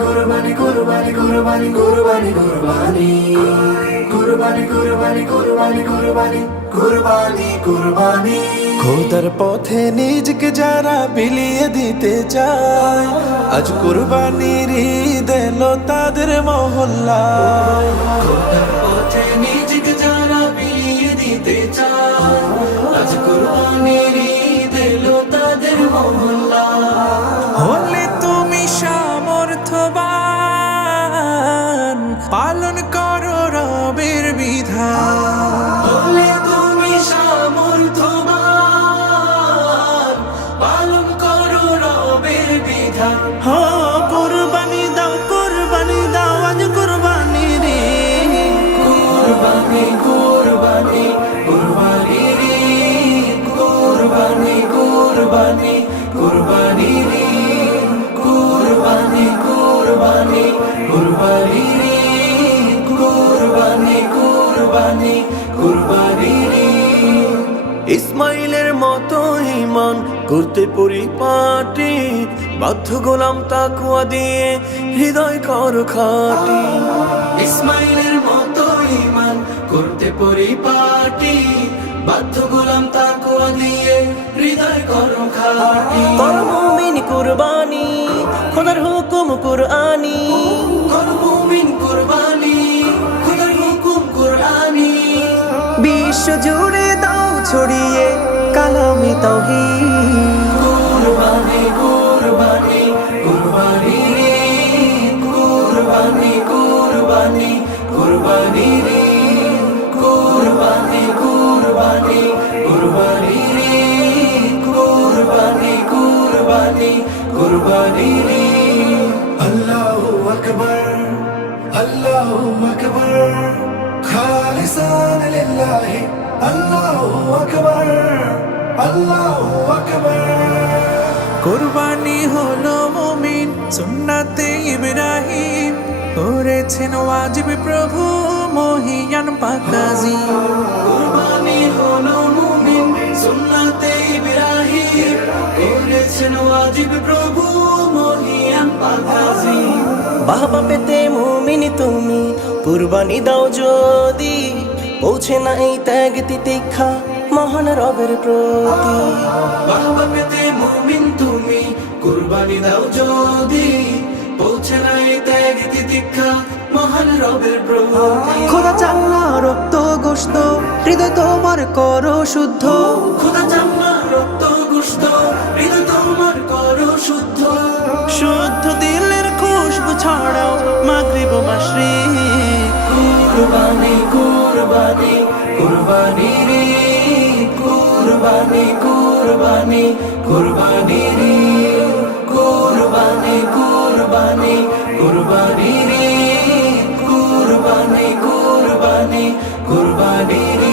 কুরবানি কুরবানি কুরবানি কুরবানি কুরবানি কুরবানি কুরবানি কুরবানি কুরবানি কুরবানি কুরবানি খোদার পথে নিজকে যারা বিলিয়ে দিতে চায়, আজ কুরবানির ঈদ এলো তাদের মহল্লায়। খোদার পথে নিজকে যারা বিলিয়ে দিতে চায়, আজ কুরবানির ঈদ এলো তাদের মহল্লায়। হলে তুমি সামর্থ্যবান, পালন করো রবের বিধান। হলে তুমি সামর্থ্যবান, পালন করো রবের বিধান। কুরবানি দাও আজ কুরবানি রে। কুরবানি কুরবানি কুরবানি রে, কুরবানি কুরবানি কুরবানি রে, কুরবানি কুরবানি কুরবানি রে, কুরবানি কুরবানি কুরবানি রে। ইসমাইলের মতো ঈমান করতে পরিপাটি, বাধ্য গোলাম তাকওয়া দিয়ে হৃদয় কর খাটি। ইসমাইলের মতো ঈমান করতে পরিপাটি, বাধ্য গোলাম তাকওয়া দিয়ে হৃদয় করো খাটি। কর মুমিন কুরবানি, খোদার হুকুম কুরআনি। কর মুমিন কুরবানি, খোদার হুকুম কুরআনি। বিশ্ব জুড়ে দাও ছড়িয়ে কালামে তাওহীদ। কুরবানি কুরবানি কুরবানি রে, কুরবানি কুরবানি কুরবানি রে, কুরবানি কুরবানি কুরবানি রে, কুরবানি কুরবানি কুরবানি রে। আল্লাহু আকবার আল্লাহু আকবার খালিসান লিল্লাহি আল্লাহু আকবার আল্লাহু আকবার। কুরবানি হলো মুমিন সুন্নাতে ইব্রাহিম, করেছেন ওয়াজিব প্রভু মহিয়ান পাকাজি। কুরবানি হলো মুমিন সুন্নাতে ইব্রাহিম, করেছেন ওয়াজিব প্রভু মহিয়ান পাকাজি। বাবা পেতে মুমিন তুমি কুরবানি দাও যদি, পৌঁছে না এই ত্যাগ তিতিক্ষা মহান রবের প্রতি। বাহবা পেতে মুমিন তুমি কুরবানি দাও যদি, পৌঁছে নাই ত্যাগ তিতিক্ষা মহান রবের প্রতি। খোদা চাল্লা রক্ত গোশত হৃদয় তোমার করো শুদ্ধ। খোদা চাম্মা রক্ত গোশত হৃদয় তোমার করো শুদ্ধ। শুদ্ধ দিলের খুশবু ছড়াও মাগরিব মাশরিক। কুরবানি কুরবানি কুরবানি রে, কুরবানি কুরবানি কুরবানি রে, কুরবানি কুরবানি কুরবানি রে, কুরবানি কুরবানি কুরবানি রে।